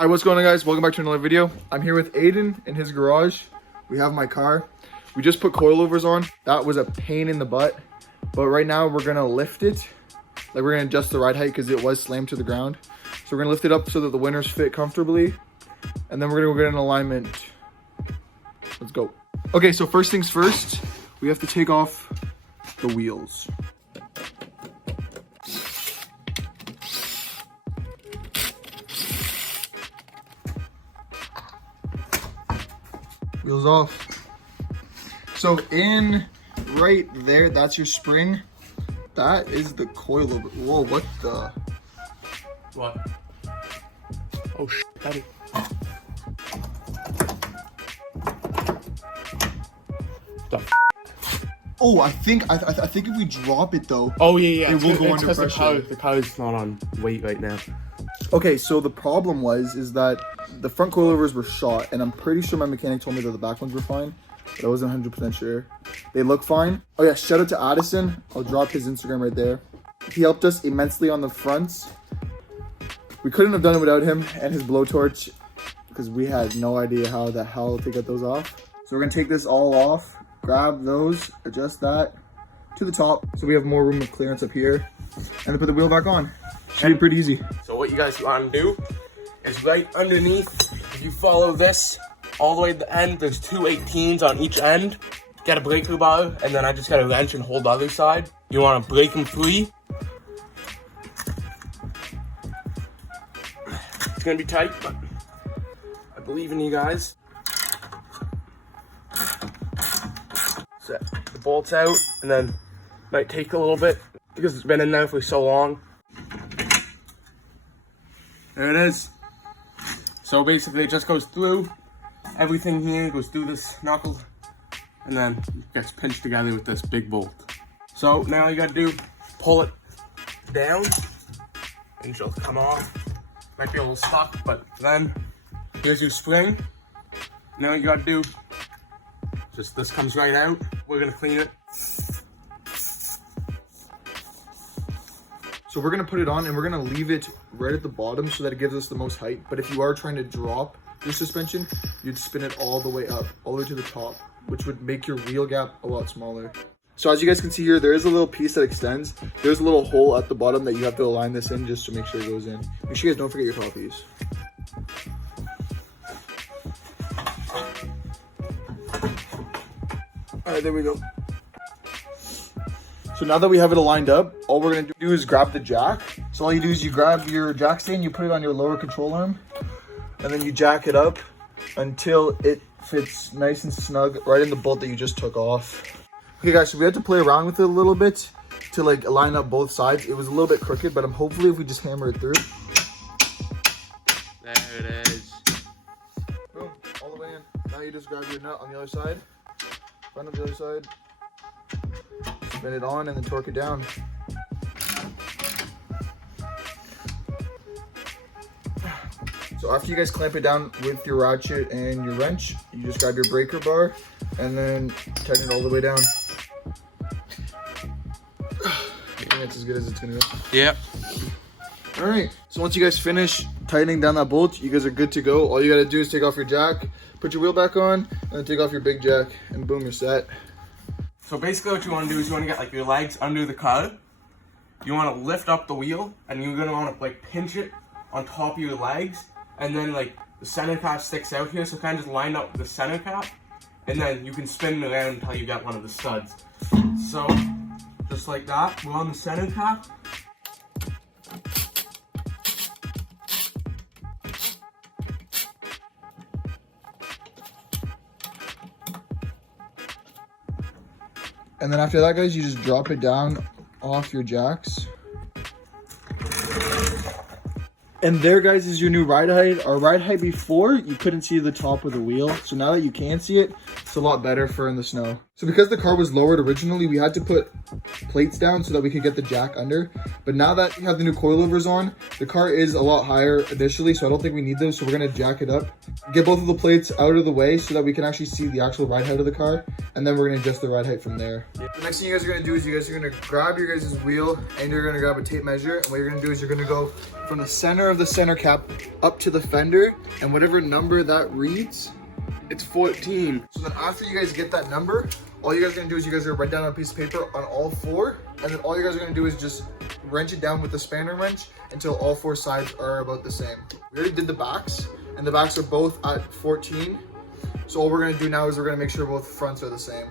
Hi, what's going on, guys? Welcome back to another video. I'm here with Aiden in his garage. We have my car. We just put coilovers on. That was a pain in the butt. But right now we're gonna lift it. Like, we're gonna adjust the ride height because it was slammed to the ground. So we're gonna lift it up so that the winters fit comfortably. And then we're gonna go get an alignment. Let's go. Okay, so first things first, we have to take off the wheels. Wheels off. So in right there, that's your spring. That is the coilover. Whoa, what the? What? Oh shit, Daddy. Oh, I think if we drop it though. Oh yeah, it will go under pressure. The car is not on weight right now. Okay, so the problem is that the front coilovers were shot, and I'm pretty sure my mechanic told me that the back ones were fine, but I wasn't 100% sure. They look fine. Oh yeah, shout out to Addison. I'll drop his Instagram right there. He helped us immensely on the fronts. We couldn't have done it without him and his blowtorch because we had no idea how the hell to get those off. So we're gonna take this all off, grab those, adjust that to the top so we have more room of clearance up here, and then put the wheel back on. Should be pretty easy. So what you guys want to do is right underneath, if you follow this all the way to the end, there's two 18s on each end. Get a breaker bar, and then I just got a wrench and hold the other side. You want to break them free. It's gonna be tight, but I believe in you guys. Set the bolts out, and then might take a little bit because it's been in there for so long. There it is. So basically it just goes through. Everything here goes through this knuckle and then gets pinched together with this big bolt. So now you gotta do, pull it down and she'll come off. Might be a little stuck, but then here's your spring. Now you gotta do, just this comes right out. We're gonna clean it. So we're gonna put it on and we're gonna leave it right at the bottom so that it gives us the most height. But if you are trying to drop your suspension, you'd spin it all the way up, all the way to the top, which would make your wheel gap a lot smaller. So as you guys can see here, there is a little piece that extends. There's a little hole at the bottom that you have to align this in just to make sure it goes in. Make sure you guys don't forget your copies. All right, there we go. So now that we have it aligned up, all we're gonna do is grab the jack. So all you do is you grab your jack stand, you put it on your lower control arm, and then you jack it up until it fits nice and snug right in the bolt that you just took off. Okay guys, so we had to play around with it a little bit to like line up both sides. It was a little bit crooked, but hopefully if we just hammer it through. There it is. Boom, all the way in. Now you just grab your nut on the other side, front of the other side. Spin it on and then torque it down. So after you guys clamp it down with your ratchet and your wrench, you just grab your breaker bar and then tighten it all the way down. I think that's as good as it's gonna go. Yep. All right, so once you guys finish tightening down that bolt, you guys are good to go. All you gotta do is take off your jack, put your wheel back on, and then take off your big jack, and boom, you're set. So basically what you want to do is you want to get like your legs under the car. You want to lift up the wheel and you're going to want to like pinch it on top of your legs. And then like the center cap sticks out here. So kind of just line up the center cap. And then you can spin it around until you get one of the studs. So just like that, we're on the center cap. And then after that, guys, you just drop it down off your jacks. And there, guys, is your new ride height. Our ride height before, you couldn't see the top of the wheel. So now that you can see it, it's a lot better for in the snow. So because the car was lowered originally, we had to put plates down so that we could get the jack under. But now that we have the new coilovers on, the car is a lot higher initially, so I don't think we need those. So we're gonna jack it up, get both of the plates out of the way so that we can actually see the actual ride height of the car. And then we're gonna adjust the ride height from there. The next thing you guys are gonna do is you guys are gonna grab your guys' wheel and you're gonna grab a tape measure. And what you're gonna do is you're gonna go from the center of the center cap up to the fender, and whatever number that reads, It's 14. so then after you guys get that number, all you guys are gonna do is you guys are gonna write down on a piece of paper on all four, and then all you guys are gonna do is just wrench it down with the spanner wrench until all four sides are about the same. We already did the backs, and the backs are both at 14. So all we're gonna do now is we're gonna make sure both fronts are the same.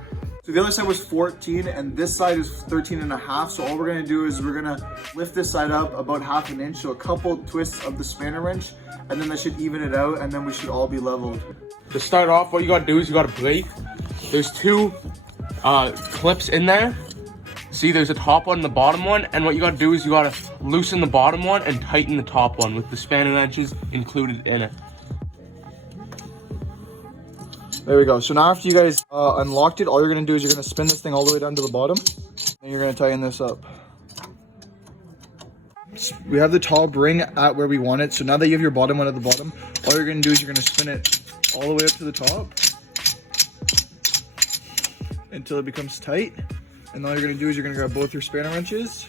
So the other side was 14 and this side is 13 and a half. So all we're gonna do is we're gonna lift this side up about 1/2 inch. So a couple twists of the spanner wrench, and then that should even it out, and then we should all be leveled. To start off, what you gotta do is you gotta brake. There's two clips in there. See, there's a top one and the bottom one, and what you gotta do is you gotta loosen the bottom one and tighten the top one with the spanner wrenches included in it. There we go. So now after you guys unlocked it, all you're gonna do is you're gonna spin this thing all the way down to the bottom, and you're gonna tighten this up. We have the top ring at where we want it. So now that you have your bottom one at the bottom, all you're gonna do is you're gonna spin it all the way up to the top until it becomes tight. And all you're gonna do is you're gonna grab both your spanner wrenches.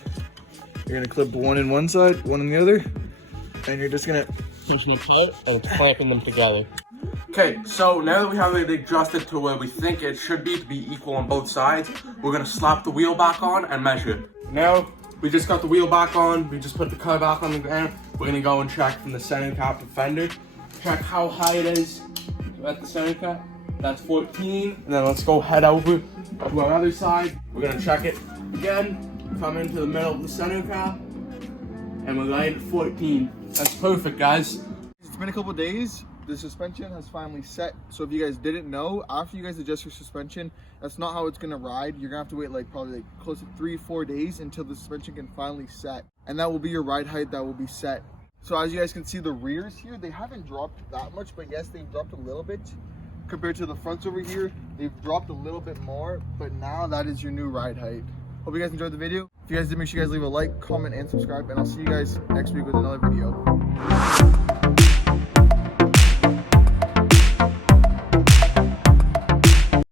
You're gonna clip one in one side, one in the other, and you're just gonna Pushing it tight and clamping them together. Okay, so now that we have it adjusted to where we think it should be to be equal on both sides, we're gonna slap the wheel back on and measure it. Now, we just got the wheel back on, we just put the car back on the ground. We're gonna go and check from the center cap to fender. Check how high it is at the center cap. That's 14, and then let's go head over to our other side. We're gonna check it again, come into the middle of the center cap, and we're right at 14. That's perfect, guys. It's been a couple days. The suspension has finally set. So if you guys didn't know, after you guys adjust your suspension, that's not how it's gonna ride. You're gonna have to wait like probably like close to 3-4 days until the suspension can finally set. And that will be your ride height that will be set. So as you guys can see, the rears here, they haven't dropped that much, but yes, they've dropped a little bit. Compared to the fronts over here, they've dropped a little bit more, but now that is your new ride height. Hope you guys enjoyed the video. If you guys did, make sure you guys leave a like, comment, and subscribe, and I'll see you guys next week with another video.